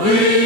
We.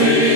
see.